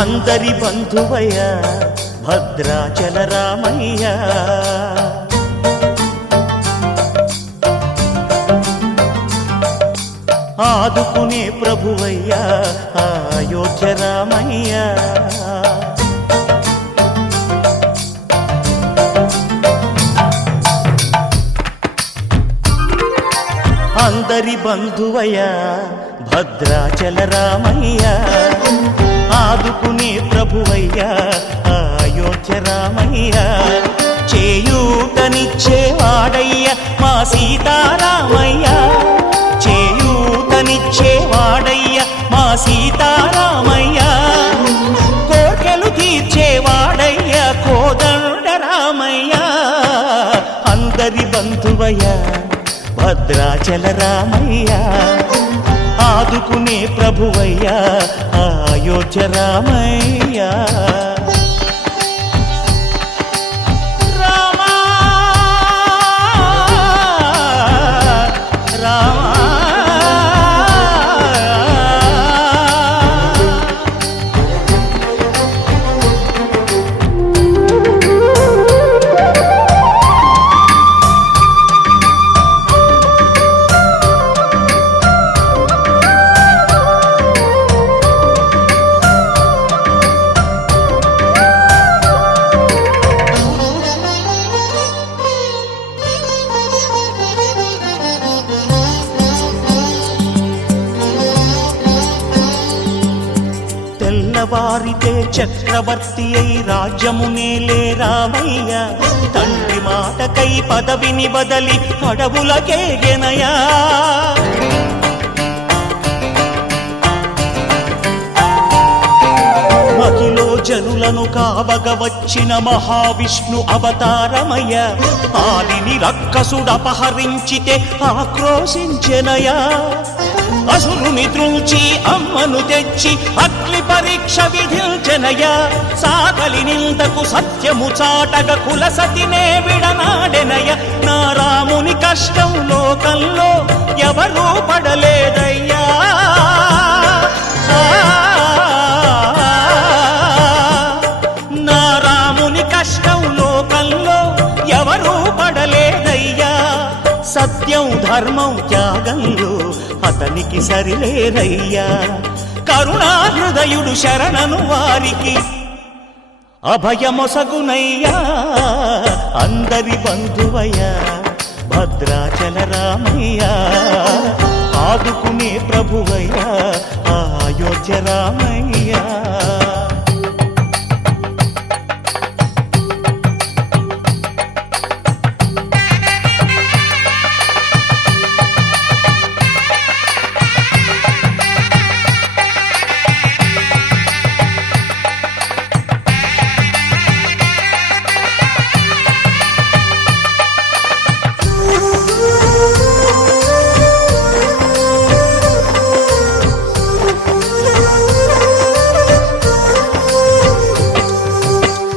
అందరి బంధువయ్య భద్రాచల రామయ్య ఆదుకునే ప్రభువయ్య అయోధ్య రామయ్య అందరి బంధువయ్య భద్రాచల రామయ్య ఆదుకునే ప్రభువయ్య అయోధ్య రామయ్య చేయూతనిచ్చేవాడయ్య మా సీతారామయ్య చేయూతనిచ్చేవాడయ్య మా సీతారామయ్య కోర్కెలు తీర్చేవాడయ్య కోదండ రామయ్య అందరి బంధువయ్య భద్రాచల రామయ్య ఆదుకునే ప్రభువయ్య అయోధ్య రామయ్య వారితే చక్రవర్తి అయి రాజ్యమునేలే రామయ్య తండ్రి మాటకై పదవిని బదలి అడవులకేగెనయా మహిలో జనులను కావగ వచ్చిన మహావిష్ణు అవతారమయ్య ఆలిని రక్కసుడపహరించితే ఆక్రోశించెనయా అసురుని త్రుంచి అమ్మను తెచ్చి అగ్ని పరీక్ష విధించెనయా సాగలి నిందకు సత్యము చాటగ కులసతినే విడనాడెనయ నా రాముని కష్టం లోకంలో ఎవరూ పడలేదయ్యా నా రాముని కష్టం లోకంలో ఎవరూ పడలేదయ్యా సత్యం ధర్మం త్యాగంలో అతనికి సరిలేరయ్యా కరుణాహృదయుడు శరణను వారికి అభయమొసగునయ్యా అందరి బంధువయ్య భద్రాచల రామయ్య ఆదుకునే ప్రభువయ్య అయోధ్య రామయ్య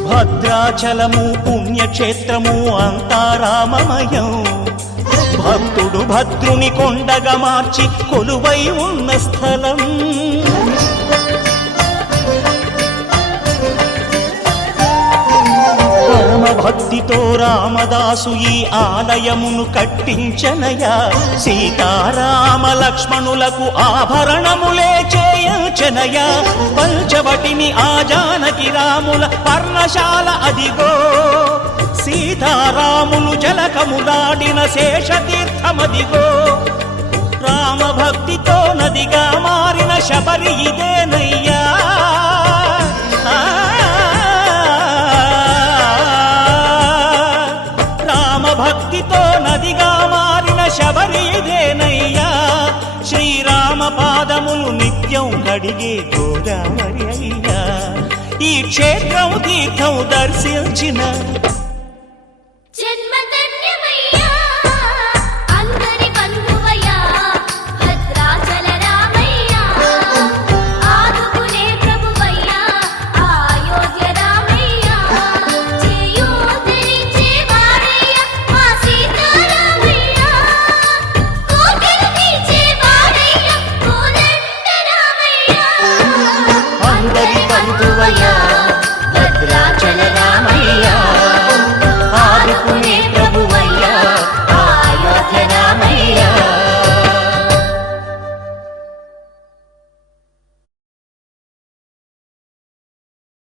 భద్రాచలము పుణ్యక్షేత్రము అంతా రామమయం భక్తుడు భద్రుని కొండగా మార్చి కొలువై ఉన్న స్థలం పరమ భక్తితో రామదాసు ఈ ఆలయమును కట్టించనయా సీతారామ లక్ష్మణులకు ఆభరణములే చేయచనయా పంచవటిని ఆ జానకి రాముల పర్ణశాల అదిగో సీతారాములు జలకములాడిన శేషతీర్థమదిగో రామభక్తితో నదిగా మారిన శబరి ఇదేనయ్యా రామభక్తితో నదిగా మారిన శబరి ఇదేనయ్యా శ్రీరామ పాదములు నిత్యం కడిగే గోదావరి అయ్యా ఈ క్షేత్రం తీర్థం దర్శించిన అందరి బంధువ శివాయ